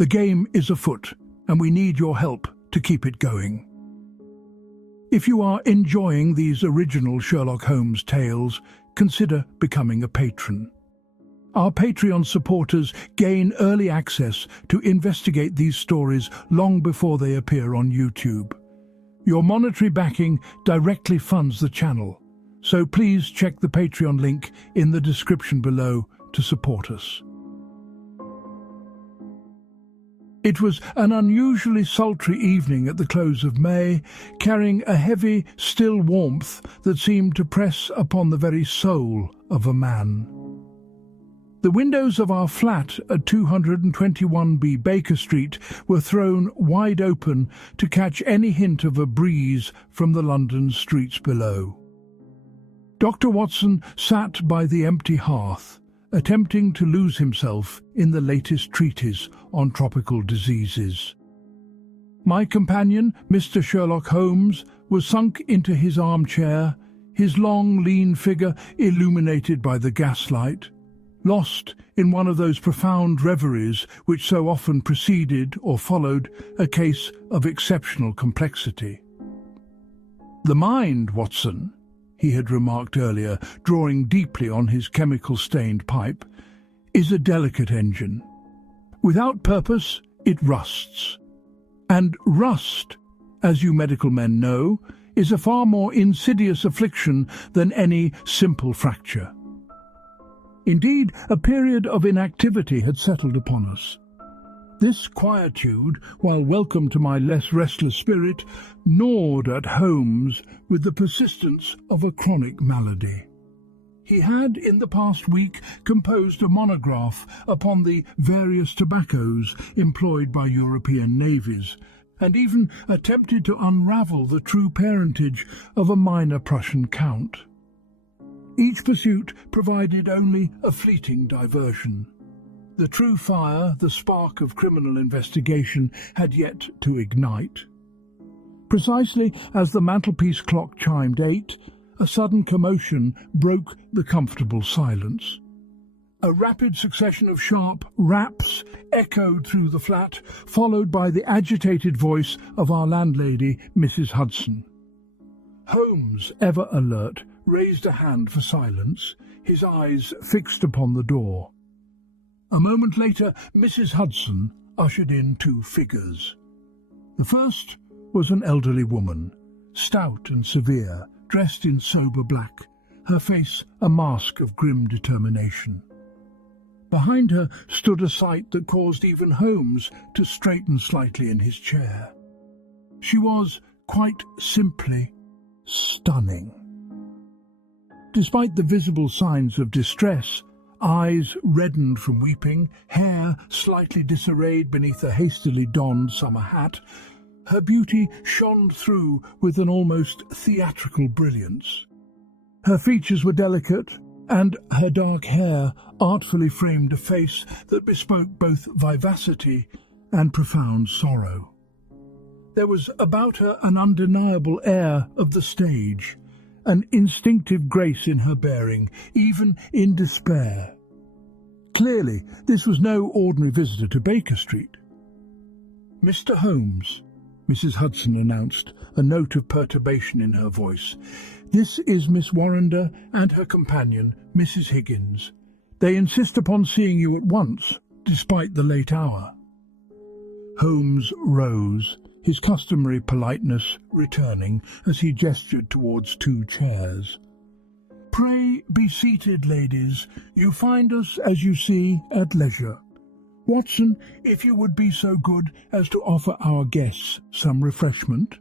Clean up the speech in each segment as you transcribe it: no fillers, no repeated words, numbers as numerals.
The game is afoot, and we need your help to keep it going. If you are enjoying these original Sherlock Holmes tales, consider becoming a patron. Our Patreon supporters gain early access to investigate these stories long before they appear on YouTube. Your monetary backing directly funds the channel, so please check the Patreon link in the description below to support us. It was an unusually sultry evening at the close of May, carrying a heavy, still warmth that seemed to press upon the very soul of a man. The windows of our flat at 221B Baker Street were thrown wide open to catch any hint of a breeze from the London streets below. Dr. Watson sat by the empty hearth, attempting to lose himself in the latest treatise on tropical diseases. My companion, Mr. Sherlock Holmes, was sunk into his armchair, his long, lean figure illuminated by the gaslight, lost in one of those profound reveries which so often preceded or followed a case of exceptional complexity. "The mind, Watson," he had remarked earlier, drawing deeply on his chemical-stained pipe, "is a delicate engine. Without purpose, it rusts. And rust, as you medical men know, is a far more insidious affliction than any simple fracture." Indeed, a period of inactivity had settled upon us. This quietude, while welcome to my less restless spirit, gnawed at Holmes with the persistence of a chronic malady. He had, in the past week, composed a monograph upon the various tobaccos employed by European navies, and even attempted to unravel the true parentage of a minor Prussian count. Each pursuit provided only a fleeting diversion. The true fire, the spark of criminal investigation, had yet to ignite. Precisely as the mantelpiece clock chimed 8, a sudden commotion broke the comfortable silence. A rapid succession of sharp raps echoed through the flat, followed by the agitated voice of our landlady, Mrs. Hudson. Holmes, ever alert, raised a hand for silence, his eyes fixed upon the door. A moment later, Mrs. Hudson ushered in two figures. The first was an elderly woman, stout and severe, dressed in sober black, her face a mask of grim determination. Behind her stood a sight that caused even Holmes to straighten slightly in his chair. She was, quite simply, stunning. Despite the visible signs of distress, eyes reddened from weeping, hair slightly disarrayed beneath a hastily donned summer hat, her beauty shone through with an almost theatrical brilliance. Her features were delicate, and her dark hair artfully framed a face that bespoke both vivacity and profound sorrow. There was about her an undeniable air of the stage, an instinctive grace in her bearing, even in despair. Clearly, this was no ordinary visitor to Baker Street. "Mr. Holmes," Mrs. Hudson announced, a note of perturbation in her voice. "This is Miss Warrender and her companion, Mrs. Higgins. They insist upon seeing you at once, despite the late hour." Holmes rose, his customary politeness returning as he gestured towards two chairs. "Pray be seated, ladies. You find us, as you see, at leisure. Watson, if you would be so good as to offer our guests some refreshment."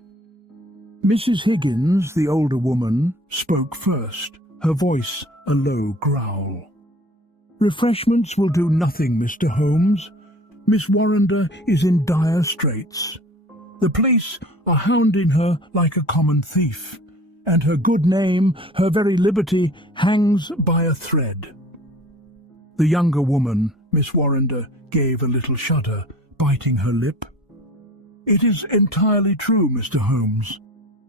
Mrs. Higgins, the older woman, spoke first, her voice a low growl. "Refreshments will do nothing, Mr. Holmes. Miss Warrender is in dire straits. The police are hounding her like a common thief, and her good name, her very liberty, hangs by a thread." The younger woman, Miss Warrender, gave a little shudder, biting her lip. "It is entirely true, Mr. Holmes.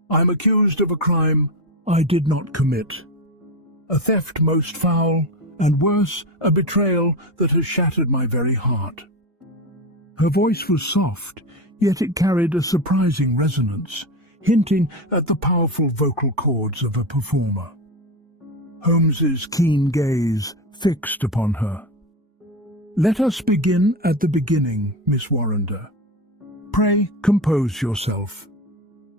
I am accused of a crime I did not commit. A theft most foul, and worse, a betrayal that has shattered my very heart." Her voice was soft, yet it carried a surprising resonance, hinting at the powerful vocal cords of a performer. Holmes's keen gaze fixed upon her. "Let us begin at the beginning, Miss Warrender. Pray compose yourself.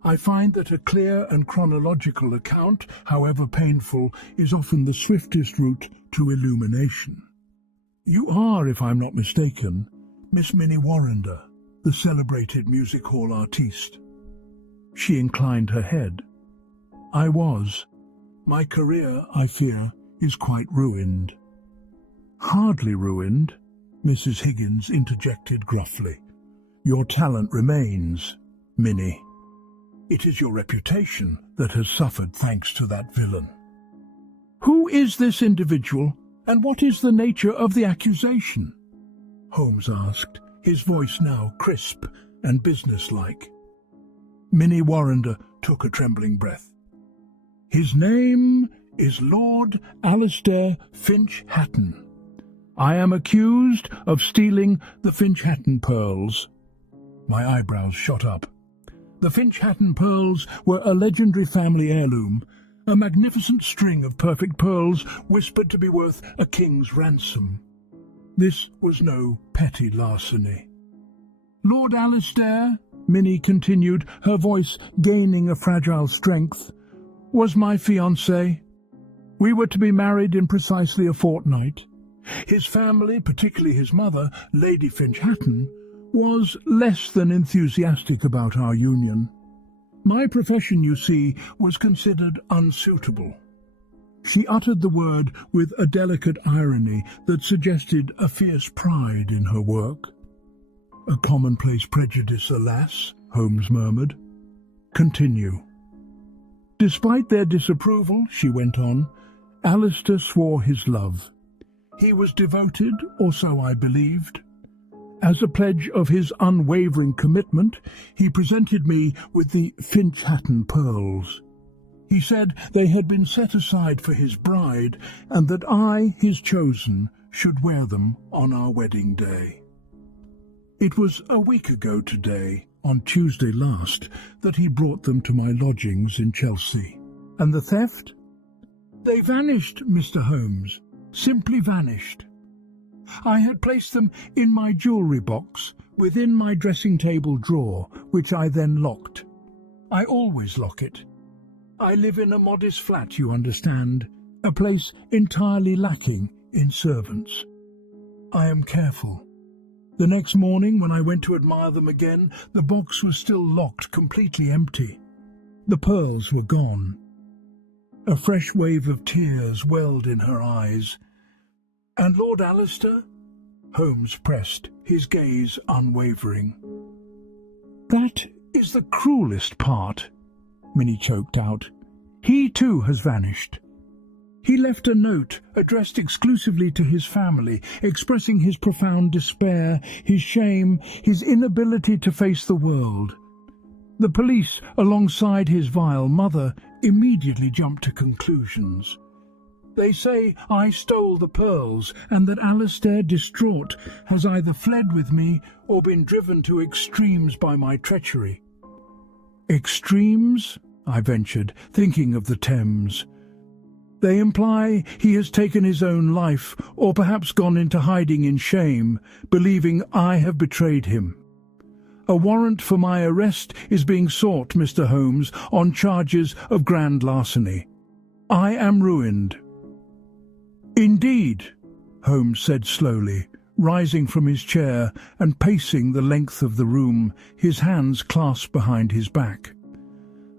I find that a clear and chronological account, however painful, is often the swiftest route to illumination. You are, if I'm not mistaken, Miss Minnie Warrender, the celebrated music hall artiste." She inclined her head. "I was. My career, I fear, is quite ruined." "Hardly ruined," Mrs. Higgins interjected gruffly. "Your talent remains, Minnie. It is your reputation that has suffered thanks to that villain." "Who is this individual, and what is the nature of the accusation?" Holmes asked, his voice now crisp and businesslike. Minnie Warrender took a trembling breath. "His name is Lord Alistair Finch-Hatton. I am accused of stealing the Finch-Hatton pearls." My eyebrows shot up. The Finch-Hatton pearls were a legendary family heirloom, a magnificent string of perfect pearls whispered to be worth a king's ransom. This was no petty larceny. "Lord Alistair," Minnie continued, her voice gaining a fragile strength, "was my fiancé. We were to be married in precisely a fortnight. His family, particularly his mother, Lady Finch-Hatton, was less than enthusiastic about our union. My profession, you see, was considered unsuitable." She uttered the word with a delicate irony that suggested a fierce pride in her work. "A commonplace prejudice, alas," Holmes murmured. "Continue." "Despite their disapproval," she went on, "Alistair swore his love. He was devoted, or so I believed. As a pledge of his unwavering commitment, he presented me with the Finch-Hatton pearls. He said they had been set aside for his bride, and that I, his chosen, should wear them on our wedding day. It was a week ago today, on Tuesday last, that he brought them to my lodgings in Chelsea. And the theft? They vanished, Mr. Holmes, simply vanished. I had placed them in my jewellery box, within my dressing-table drawer, which I then locked. I always lock it. I live in a modest flat, you understand, a place entirely lacking in servants. I am careful. The next morning, when I went to admire them again, the box was still locked, completely empty. The pearls were gone. A fresh wave of tears welled in her eyes. And Lord Alistair? Holmes pressed, his gaze unwavering. That is the cruelest part, Minnie choked out. He too has vanished. He left a note addressed exclusively to his family, expressing his profound despair, his shame, his inability to face the world. The police, alongside his vile mother, immediately jumped to conclusions. They say I stole the pearls, and that Alistair, distraught, has either fled with me or been driven to extremes by my treachery. Extremes? I ventured, thinking of the Thames. They imply he has taken his own life, or perhaps gone into hiding in shame, believing I have betrayed him. A warrant for my arrest is being sought, Mr. Holmes, on charges of grand larceny. I am ruined. Indeed, Holmes said slowly, rising from his chair and pacing the length of the room, his hands clasped behind his back.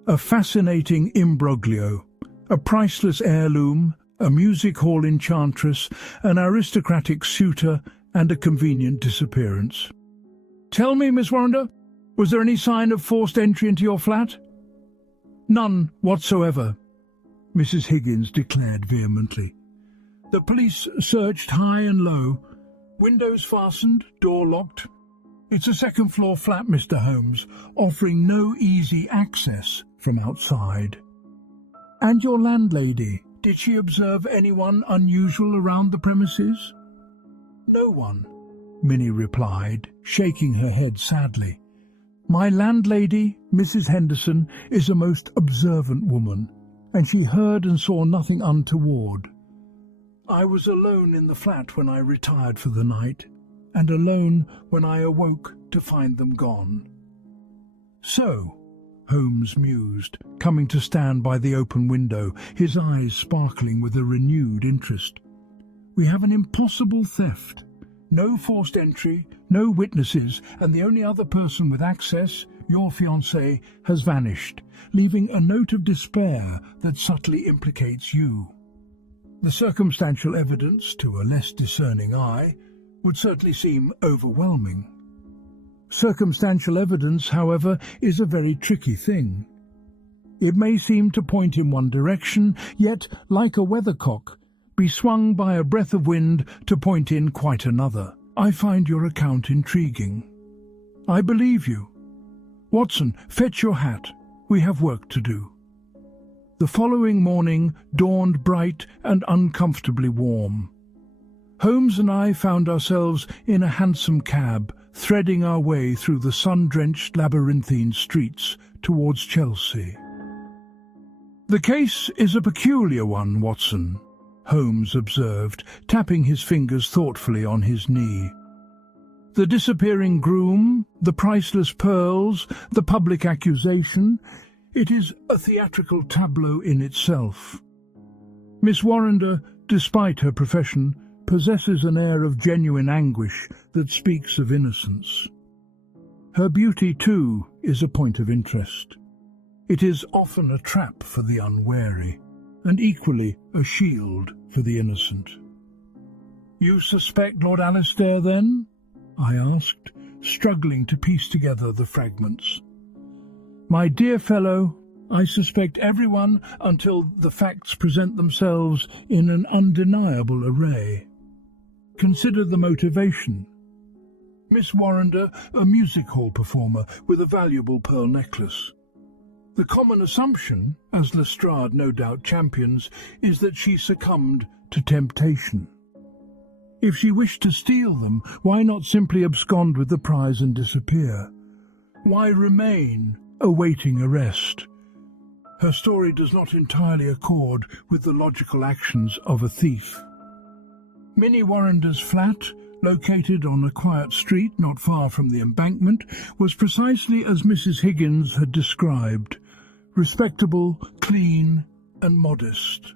A fascinating imbroglio, a priceless heirloom, a music hall enchantress, an aristocratic suitor, and a convenient disappearance. Tell me, Miss Warrender, was there any sign of forced entry into your flat? None whatsoever, Mrs. Higgins declared vehemently. The police searched high and low, windows fastened, door locked. It's a second-floor flat, Mr. Holmes, offering no easy access from outside. And your landlady, did she observe anyone unusual around the premises? No one. Minnie replied, shaking her head sadly. "My landlady, Mrs. Henderson, is a most observant woman, and she heard and saw nothing untoward. I was alone in the flat when I retired for the night, and alone when I awoke to find them gone." "So," Holmes mused, coming to stand by the open window, his eyes sparkling with a renewed interest. "We have an impossible theft. No forced entry, no witnesses, and the only other person with access, your fiancé, has vanished, leaving a note of despair that subtly implicates you. The circumstantial evidence, to a less discerning eye, would certainly seem overwhelming. Circumstantial evidence, however, is a very tricky thing. It may seem to point in one direction, yet, like a weathercock, be swung by a breath of wind to point in quite another. I find your account intriguing. I believe you. Watson, fetch your hat. We have work to do." The following morning dawned bright and uncomfortably warm. Holmes and I found ourselves in a hansom cab, threading our way through the sun-drenched labyrinthine streets towards Chelsea. "The case is a peculiar one, Watson," Holmes observed, tapping his fingers thoughtfully on his knee. "The disappearing groom, the priceless pearls, the public accusation, it is a theatrical tableau in itself. Miss Warrender, despite her profession, possesses an air of genuine anguish that speaks of innocence. Her beauty, too, is a point of interest. It is often a trap for the unwary, and equally a shield for the innocent." "You suspect Lord Alistair, then?" I asked, struggling to piece together the fragments. "My dear fellow, I suspect everyone until the facts present themselves in an undeniable array. Consider the motivation. Miss Warrender, a music hall performer with a valuable pearl necklace. The common assumption, as Lestrade no doubt champions, is that she succumbed to temptation. If she wished to steal them, why not simply abscond with the prize and disappear? Why remain, awaiting arrest? Her story does not entirely accord with the logical actions of a thief. Minnie Warrender's flat, located on a quiet street not far from the embankment, was precisely as Mrs. Higgins had described: respectable, clean, and modest.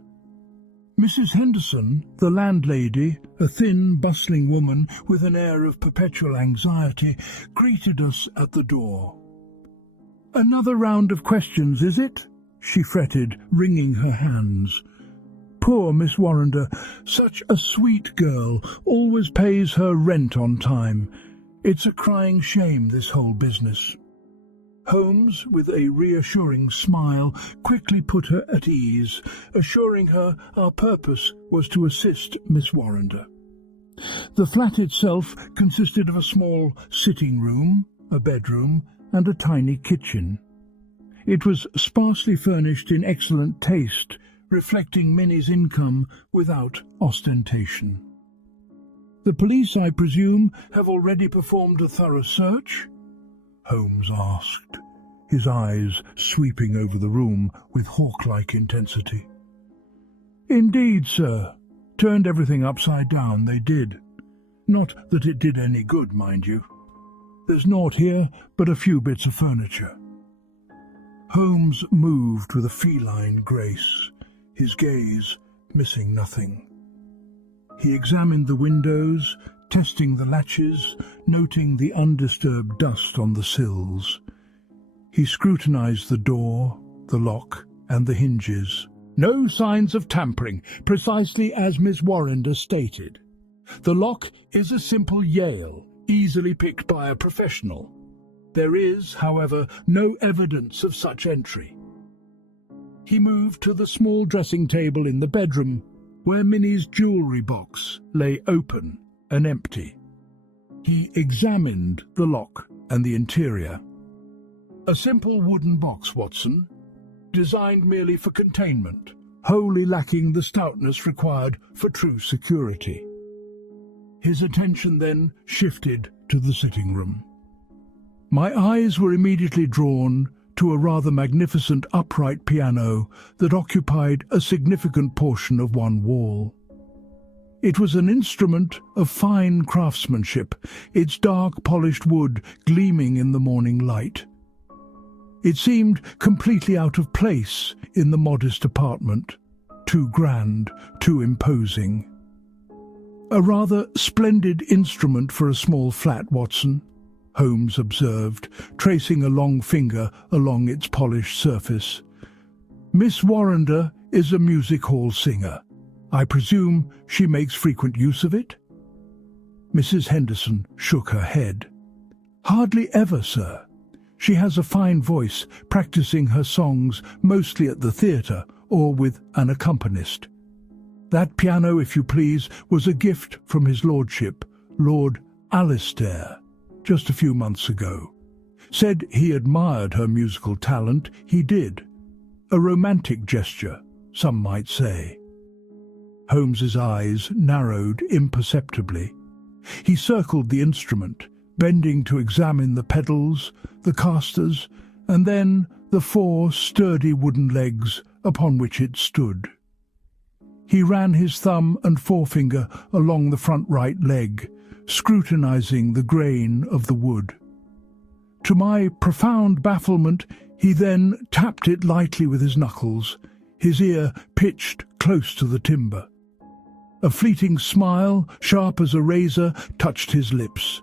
Mrs. Henderson, the landlady, a thin, bustling woman with an air of perpetual anxiety, greeted us at the door. "Another round of questions, is it?" she fretted, wringing her hands. "Poor Miss Warrender, such a sweet girl, always pays her rent on time. It's a crying shame, this whole business." Holmes, with a reassuring smile, quickly put her at ease, assuring her our purpose was to assist Miss Warrender. The flat itself consisted of a small sitting room, a bedroom, and a tiny kitchen. It was sparsely furnished in excellent taste, reflecting Minnie's income without ostentation. "The police, I presume, have already performed a thorough search?" Holmes asked, his eyes sweeping over the room with hawk-like intensity. "Indeed, sir. Turned everything upside down, they did. Not that it did any good, mind you. There's naught here but a few bits of furniture." Holmes moved with a feline grace, his gaze missing nothing. He examined the windows, testing the latches, noting the undisturbed dust on the sills. He scrutinized the door, the lock, and the hinges. "No signs of tampering, precisely as Miss Warrender stated. The lock is a simple Yale, easily picked by a professional. There is, however, no evidence of such entry." He moved to the small dressing table in the bedroom, where Minnie's jewellery box lay open and empty. He examined the lock and the interior. "A simple wooden box, Watson, designed merely for containment, wholly lacking the stoutness required for true security." His attention then shifted to the sitting room. My eyes were immediately drawn to a rather magnificent upright piano that occupied a significant portion of one wall. It was an instrument of fine craftsmanship, its dark polished wood gleaming in the morning light. It seemed completely out of place in the modest apartment, too grand, too imposing. "A rather splendid instrument for a small flat, Watson," Holmes observed, tracing a long finger along its polished surface. "Miss Warrender is a music hall singer. I presume she makes frequent use of it?" Mrs. Henderson shook her head. "Hardly ever, sir. She has a fine voice, practicing her songs mostly at the theatre or with an accompanist. That piano, if you please, was a gift from his lordship, Lord Alistair, just a few months ago. Said he admired her musical talent, he did. A romantic gesture, some might say." Holmes's eyes narrowed imperceptibly. He circled the instrument, bending to examine the pedals, the casters, and then the 4 sturdy wooden legs upon which it stood. He ran his thumb and forefinger along the front right leg, scrutinizing the grain of the wood. To my profound bafflement, he then tapped it lightly with his knuckles, his ear pitched close to the timber. A fleeting smile, sharp as a razor, touched his lips.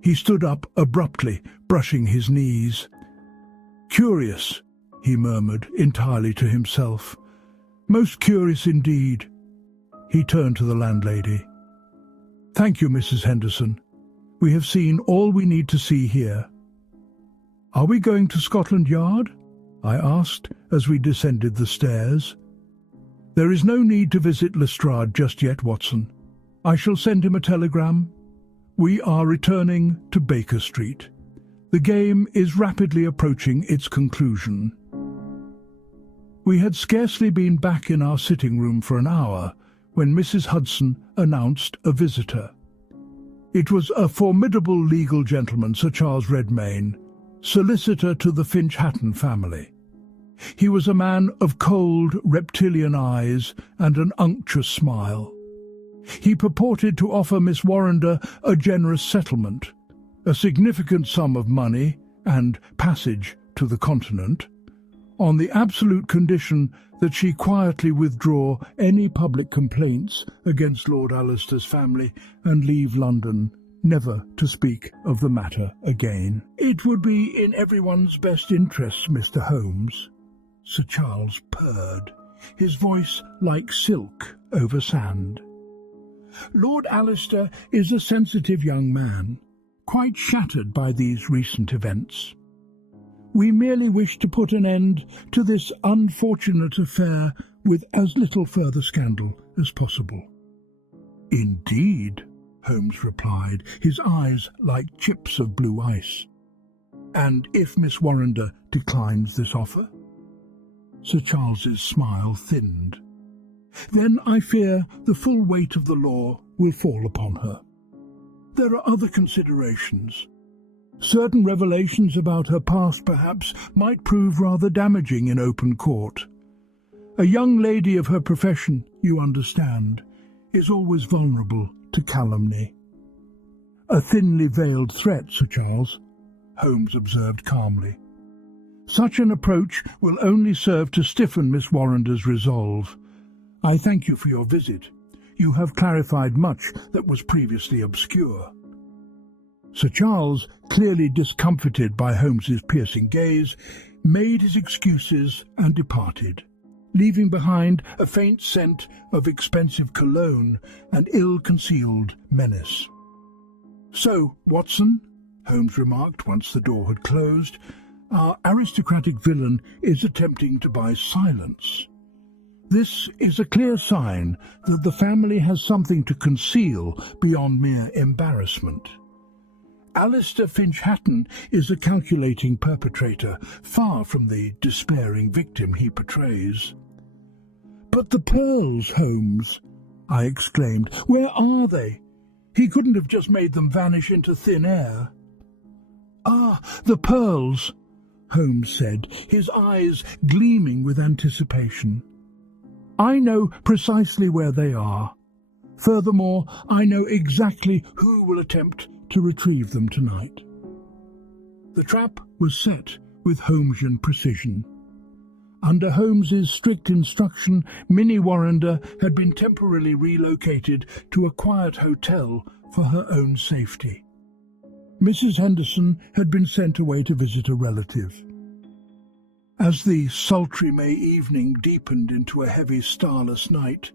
He stood up abruptly, brushing his knees. "Curious," he murmured, entirely to himself. "Most curious indeed." He turned to the landlady. "Thank you, Mrs. Henderson. We have seen all we need to see here." "Are we going to Scotland Yard?" I asked as we descended the stairs. "There is no need to visit Lestrade just yet, Watson. I shall send him a telegram. We are returning to Baker Street. The game is rapidly approaching its conclusion." We had scarcely been back in our sitting room for an hour when Mrs. Hudson announced a visitor. It was a formidable legal gentleman, Sir Charles Redmayne, solicitor to the Finch-Hatton family. He was a man of cold, reptilian eyes and an unctuous smile. He purported to offer Miss Warrender a generous settlement, a significant sum of money and passage to the continent, on the absolute condition that she quietly withdraw any public complaints against Lord Alistair's family and leave London, never to speak of the matter again. "It would be in everyone's best interests, Mr. Holmes," Sir Charles purred, his voice like silk over sand. "Lord Alistair is a sensitive young man, quite shattered by these recent events. We merely wish to put an end to this unfortunate affair with as little further scandal as possible." "Indeed," Holmes replied, his eyes like chips of blue ice. "And if Miss Warrender declines this offer?" Sir Charles's smile thinned. "Then I fear the full weight of the law will fall upon her. There are other considerations. Certain revelations about her past, perhaps, might prove rather damaging in open court. A young lady of her profession, you understand, is always vulnerable to calumny." "A thinly veiled threat, Sir Charles," Holmes observed calmly. "Such an approach will only serve to stiffen Miss Warrender's resolve. I thank you for your visit. You have clarified much that was previously obscure." Sir Charles, clearly discomfited by Holmes's piercing gaze, made his excuses and departed, leaving behind a faint scent of expensive cologne and ill-concealed menace. "So, Watson," Holmes remarked once the door had closed, "our aristocratic villain is attempting to buy silence. This is a clear sign that the family has something to conceal beyond mere embarrassment. Alistair Finch-Hatton is a calculating perpetrator, far from the despairing victim he portrays." "But the pearls, Holmes," I exclaimed. "Where are they? He couldn't have just made them vanish into thin air. "Ah, the pearls," Holmes said, his eyes gleaming with anticipation. "I know precisely where they are. Furthermore, I know exactly who will attempt to retrieve them tonight." The trap was set with Holmesian precision. Under Holmes's strict instruction, Minnie Warrender had been temporarily relocated to a quiet hotel for her own safety. Mrs. Henderson had been sent away to visit a relative. As the sultry May evening deepened into a heavy starless night,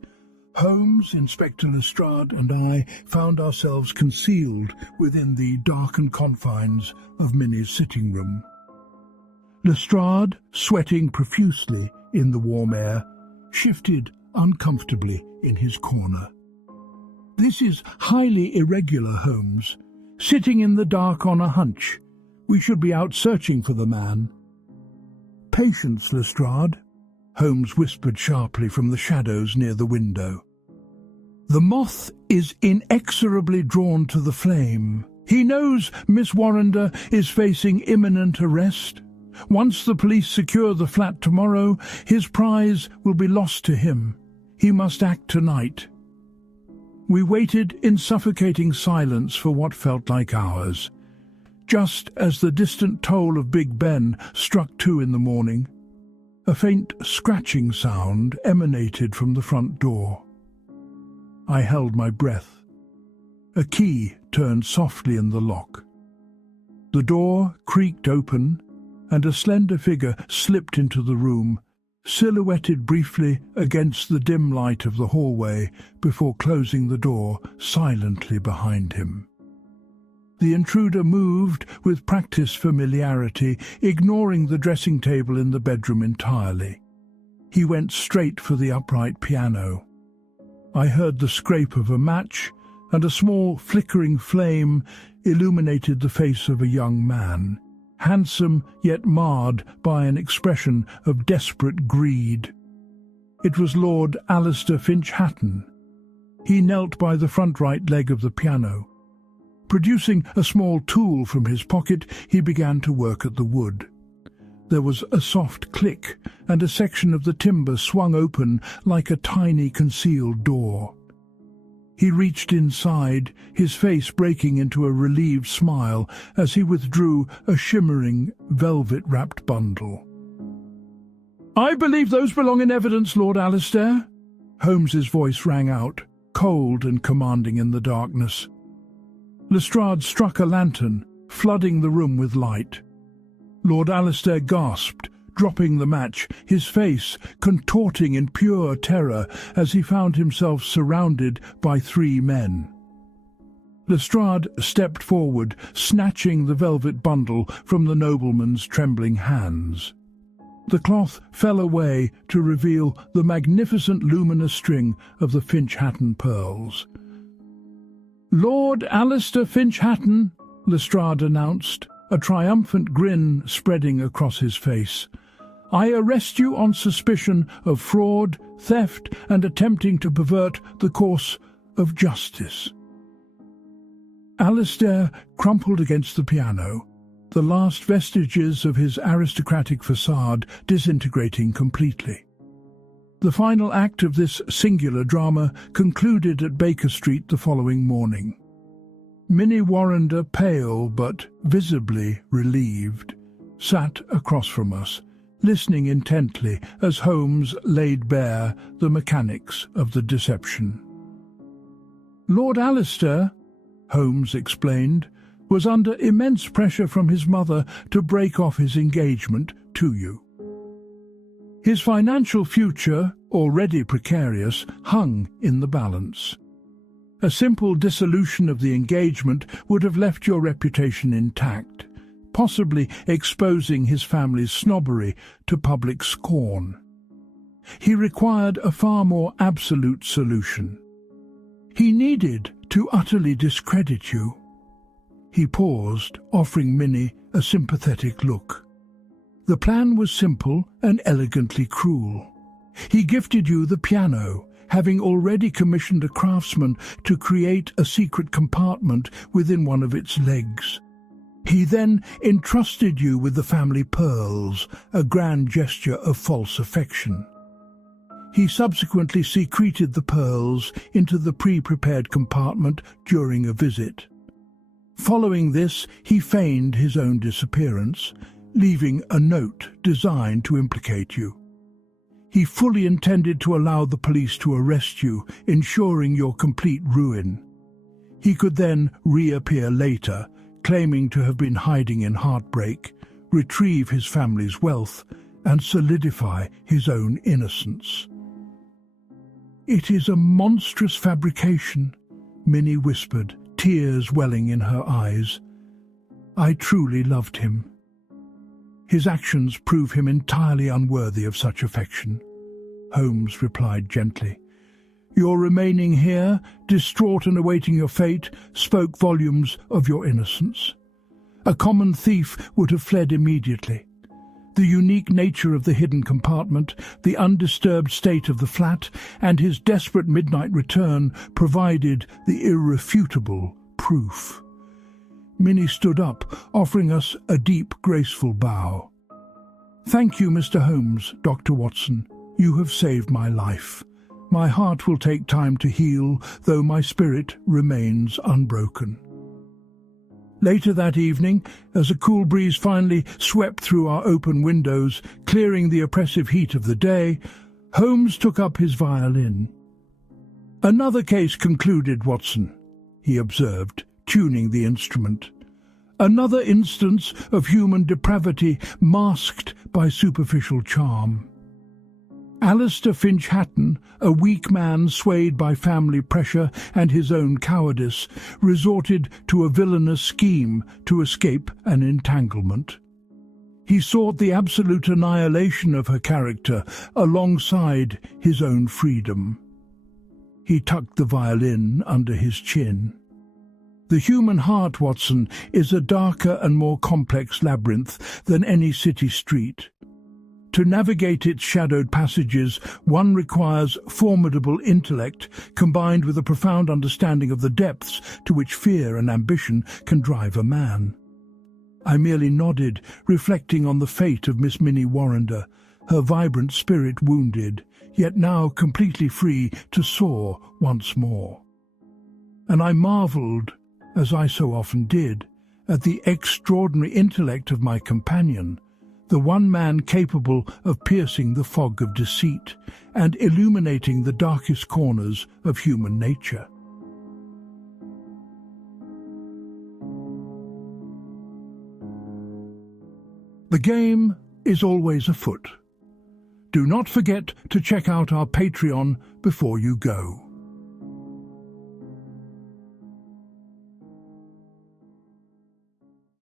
Holmes, Inspector Lestrade, and I found ourselves concealed within the darkened confines of Minnie's sitting room. Lestrade, sweating profusely in the warm air, shifted uncomfortably in his corner. "This is highly irregular, Holmes. Sitting in the dark on a hunch. We should be out searching for the man." "Patience, Lestrade," Holmes whispered sharply from the shadows near the window. "The moth is inexorably drawn to the flame. He knows Miss Warrender is facing imminent arrest. Once the police secure the flat tomorrow, his prize will be lost to him. He must act tonight." We waited in suffocating silence for what felt like hours. Just as the distant toll of Big Ben struck 2 in the morning, a faint scratching sound emanated from the front door. I held my breath. A key turned softly in the lock. The door creaked open, and a slender figure slipped into the room, silhouetted briefly against the dim light of the hallway before closing the door silently behind him. The intruder moved with practiced familiarity, ignoring the dressing table in the bedroom entirely. He went straight for the upright piano. I heard the scrape of a match, and a small flickering flame illuminated the face of a young man, handsome yet marred by an expression of desperate greed. It was Lord Alistair Finch-Hatton. He knelt by the front right leg of the piano. Producing a small tool from his pocket, he began to work at the wood. There was a soft click, and a section of the timber swung open like a tiny concealed door. He reached inside, his face breaking into a relieved smile as he withdrew a shimmering, velvet-wrapped bundle. "I believe those belong in evidence, Lord Alistair." Holmes's voice rang out, cold and commanding in the darkness. Lestrade struck a lantern, flooding the room with light. Lord Alistair gasped, dropping the match, his face contorting in pure terror as he found himself surrounded by 3 men. Lestrade stepped forward, snatching the velvet bundle from the nobleman's trembling hands. The cloth fell away to reveal the magnificent luminous string of the Finch-Hatton pearls. "Lord Alistair Finch-Hatton," Lestrade announced, a triumphant grin spreading across his face. "I arrest you on suspicion of fraud, theft, and attempting to pervert the course of justice." Alistair crumpled against the piano, the last vestiges of his aristocratic facade disintegrating completely. The final act of this singular drama concluded at Baker Street the following morning. Minnie Warrender, pale but visibly relieved, sat across from us, listening intently as Holmes laid bare the mechanics of the deception. "Lord Alistair," Holmes explained, "was under immense pressure from his mother to break off his engagement to you. His financial future, already precarious, hung in the balance. A simple dissolution of the engagement would have left your reputation intact, possibly exposing his family's snobbery to public scorn. He required a far more absolute solution. He needed to utterly discredit you." He paused, offering Minnie a sympathetic look. "The plan was simple and elegantly cruel. He gifted you the piano, having already commissioned a craftsman to create a secret compartment within one of its legs. He then entrusted you with the family pearls, a grand gesture of false affection. He subsequently secreted the pearls into the pre-prepared compartment during a visit. Following this, he feigned his own disappearance, leaving a note designed to implicate you. He fully intended to allow the police to arrest you, ensuring your complete ruin. He could then reappear later, claiming to have been hiding in heartbreak, retrieve his family's wealth, and solidify his own innocence. "It is a monstrous fabrication," Minnie whispered, tears welling in her eyes. "I truly loved him. His actions prove him entirely unworthy of such affection," Holmes replied gently. "Your remaining here, distraught and awaiting your fate, spoke volumes of your innocence. A common thief would have fled immediately. The unique nature of the hidden compartment, the undisturbed state of the flat, and his desperate midnight return provided the irrefutable proof." Minnie stood up, offering us a deep, graceful bow. "Thank you, Mr. Holmes, Dr. Watson. You have saved my life. My heart will take time to heal, though my spirit remains unbroken." Later that evening, as a cool breeze finally swept through our open windows, clearing the oppressive heat of the day, Holmes took up his violin. "Another case concluded, Watson," he observed, tuning the instrument. "Another instance of human depravity masked by superficial charm. Alistair Finch-Hatton, a weak man swayed by family pressure and his own cowardice, resorted to a villainous scheme to escape an entanglement. He sought the absolute annihilation of her character alongside his own freedom." He tucked the violin under his chin. "The human heart, Watson, is a darker and more complex labyrinth than any city street. To navigate its shadowed passages, one requires formidable intellect combined with a profound understanding of the depths to which fear and ambition can drive a man." I merely nodded, reflecting on the fate of Miss Minnie Warrender, her vibrant spirit wounded, yet now completely free to soar once more. And I marvelled, as I so often did, at the extraordinary intellect of my companion, the one man capable of piercing the fog of deceit and illuminating the darkest corners of human nature. The game is always afoot. Do not forget to check out our Patreon before you go.